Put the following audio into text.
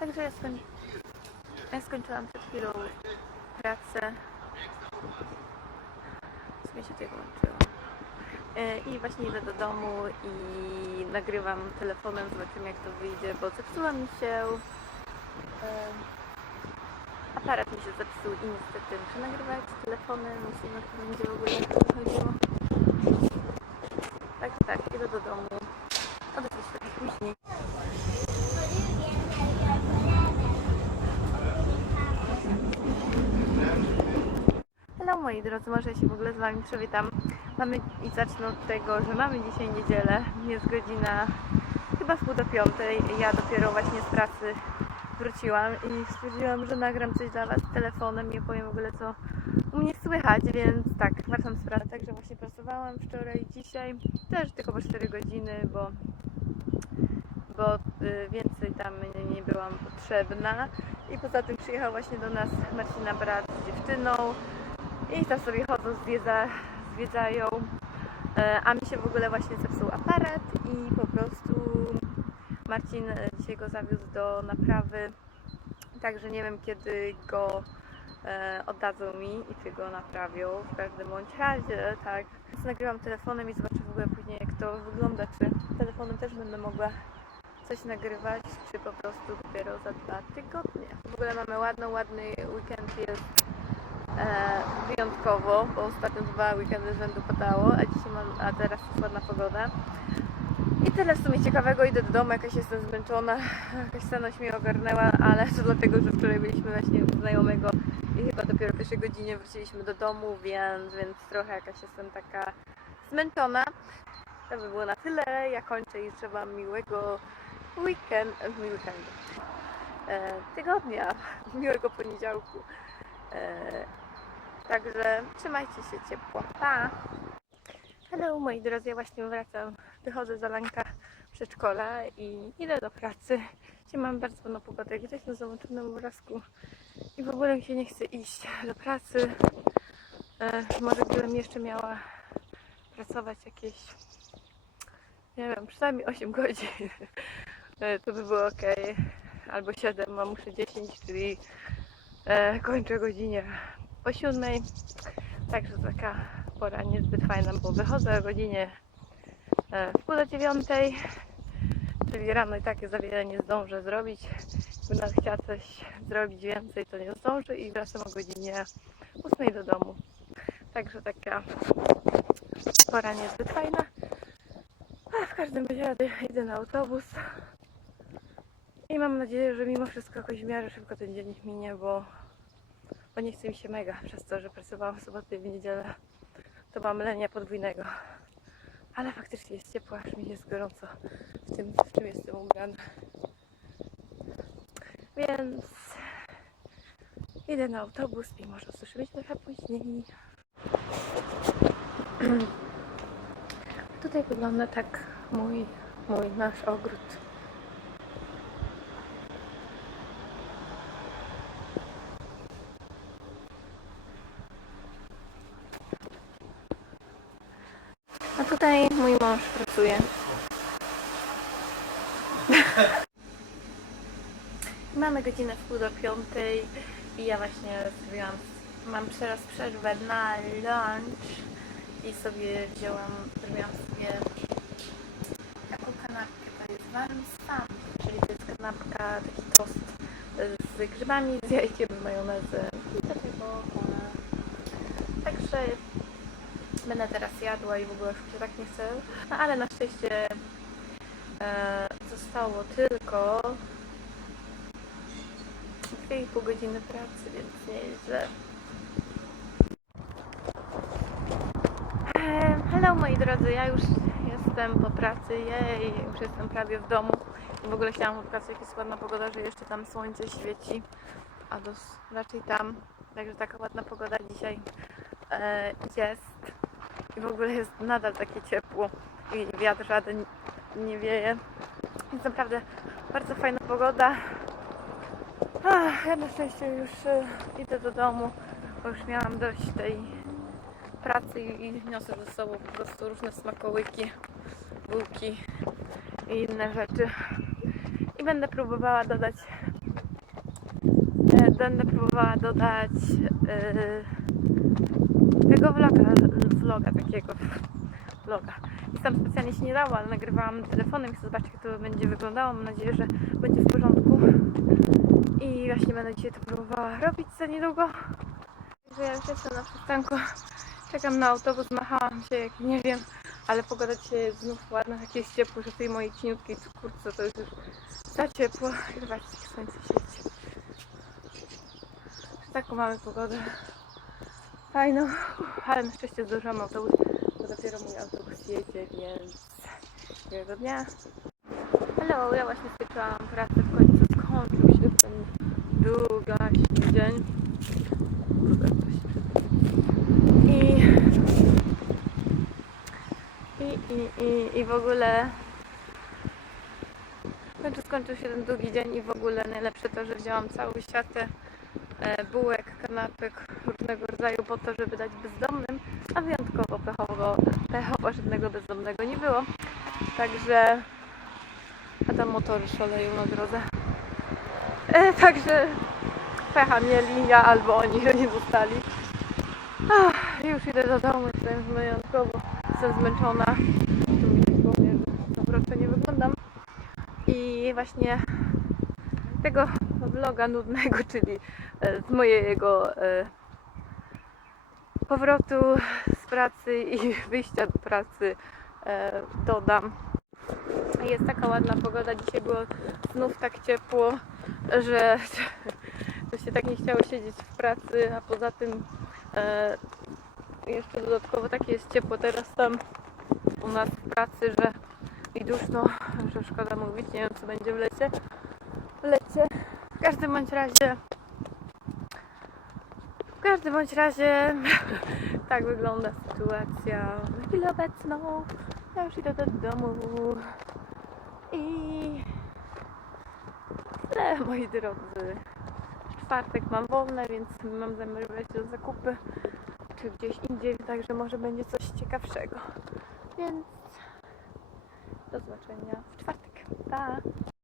Także ja, skoń... ja skończyłam przed chwilą pracę. Co mi się tutaj włączyło? E, I właśnie idę do domu i nagrywam telefonem, zobaczymy jak to wyjdzie, bo zepsuła mi się aparat mi się zepsuł i niestety muszę nagrywać telefonem, musimy jak to będzie w ogóle chodziło. Tak, tak, idę do domu. Odezwę się później. Moi drodzy, może ja się w ogóle z Wami przywitam. Mamy i zacznę od tego, że mamy dzisiaj niedzielę. Jest godzina chyba w pół do piątej. Ja dopiero właśnie z pracy wróciłam i stwierdziłam, że nagram coś dla Was telefonem i opowiem w ogóle co u mnie słychać, więc tak, wracam z pracy. Także właśnie pracowałam wczoraj i dzisiaj też tylko po 4 godziny, bo bo y, więcej tam nie, nie byłam potrzebna. I poza tym przyjechał właśnie do nas Marcina brat z dziewczyną i tam sobie chodzą, zwiedza, zwiedzają. E, A mi się w ogóle właśnie zepsuł aparat i po prostu Marcin e, dzisiaj go zawiózł do naprawy. Także nie wiem kiedy go e, oddadzą mi i czy go naprawią. W każdym bądź razie, tak. Więc nagrywam telefonem i zobaczę w ogóle później jak to wygląda. Czy telefonem też będę mogła coś nagrywać, czy po prostu dopiero za dwa tygodnie. W ogóle mamy ładny, ładny weekend jest e, wyjątkowo, bo ostatnio dwa weekendy z rzędu padało, a dzisiaj mam, a teraz jest ładna pogoda. I tyle w sumie ciekawego, idę do domu, jakaś jestem zmęczona, jakaś senność mnie ogarnęła, ale to dlatego, że wczoraj byliśmy właśnie u znajomego i chyba dopiero w pierwszej godzinie wróciliśmy do domu, więc, więc trochę jakaś jestem taka zmęczona. To by było na tyle, ja kończę i życzę Wam miłego weekend, weekendu, e, tygodnia, miłego poniedziałku. E, także trzymajcie się ciepło. Pa! Hello moi drodzy, ja właśnie wracam, wychodzę z Alanka przedszkola i idę do pracy. Dzisiaj mam bardzo ładną pogodę, widać na załączonym obrazku i w ogóle mi się nie chce iść do pracy. E, może gdybym jeszcze miała pracować jakieś, nie wiem, przynajmniej 8 godzin, e, to by było ok. Albo 7, a muszę 10, czyli e, kończę godzinie po 7. Także taka pora niezbyt fajna, bo wychodzę o godzinie e, w pół do 9, czyli rano i tak za wiele nie zdążę zrobić. Gdybym chciała coś zrobić więcej, to nie zdążę i wracam o godzinie 8 do domu. Także taka pora niezbyt fajna. A w każdym razie idę na autobus. I mam nadzieję, że mimo wszystko jakoś w miarę szybko ten dzień minie, bo, bo nie chce mi się mega przez to, że pracowałam w sobotę i w niedzielę. To mam lenia podwójnego. Ale faktycznie jest ciepło, aż mi jest gorąco w tym, w czym jestem ubrana. Więc idę na autobus i może usłyszymy się trochę później. Tutaj wygląda tak mój, mój nasz ogród. A tutaj mój mąż pracuje. Mamy godzinę w pół do piątej i ja właśnie zrobiłam, mam teraz przerwę na lunch i sobie wzięłam, zrobiłam sobie taką kanapkę, to jest warm spam, czyli to jest kanapka, taki tost z grzybami, z jajkiem, majonezem i tego e, Także będę teraz jadła i w ogóle już się tak nie chce. No ale na szczęście e, zostało tylko 2,5 godziny pracy, więc nie jest źle. E, Hello moi drodzy, ja już jestem po pracy, jej, już jestem prawie w domu. W ogóle chciałam pokazać, jak jest ładna pogoda, że jeszcze tam słońce świeci, a dos, raczej tam. Także taka ładna pogoda dzisiaj e, jest. I w ogóle jest nadal takie ciepło i wiatr żaden nie wieje. Jest naprawdę bardzo fajna pogoda. Ach, ja na szczęście już e, idę do domu, bo już miałam dość tej pracy i, niosę ze sobą po prostu różne smakołyki, bułki i inne rzeczy. I będę próbowała dodać będę próbowała dodać yy, tego vloga, vloga takiego vloga. I tam specjalnie się nie dało, ale nagrywałam telefonem i chcę zobaczyć jak to będzie wyglądało. Mam nadzieję, że będzie w porządku. I właśnie będę dzisiaj to próbowała robić za niedługo. Także ja już jestem na przystanku. Czekam na autobus, machałam się jak nie wiem, ale pogoda dzisiaj jest znów ładna, takie jest ciepło, że tej mojej cieniutkiej skórce to jest już za ciepło. Zobaczcie, jak słońce. Że taką mamy pogodę. Fajną, ale na szczęście zdążyłam autobus, bo dopiero mój autobus jedzie, więc miłego dnia. Hello, ja właśnie skończyłam pracę, w końcu skończył się ten długaśny dzień. I, i, i, i, i w ogóle końcu skończył się ten długi dzień i w ogóle najlepsze to, że wzięłam całą siatę e, bułek, kanapek różnego rodzaju po to, żeby dać bezdomnym, a wyjątkowo pechowo, pechowo żadnego bezdomnego nie było. Także a tam motory szaleją na drodze. E, także pecha mieli ja albo oni go nie dostali. Ach, już idę do domu, jestem wyjątkowo, jestem zmęczona. Tu widać po mnie, że to nie wyglądam. I właśnie tego vloga nudnego, czyli e, z mojego e, powrotu z pracy i wyjścia do pracy e, dodam. Jest taka ładna pogoda, dzisiaj było znów tak ciepło, że to się tak nie chciało siedzieć w pracy, a poza tym jeszcze dodatkowo takie jest ciepło teraz tam u nas w pracy, że i duszno, że szkoda mówić, nie wiem co będzie w lecie. W lecie. Każdym bądź razie w każdym bądź razie tak wygląda sytuacja w chwilę obecną. Ja już idę do domu i tyle moi drodzy. W czwartek mam wolne, więc mam zamiar wybrać do zakupy czy gdzieś indziej, także może będzie coś ciekawszego. Więc do zobaczenia w czwartek. Pa!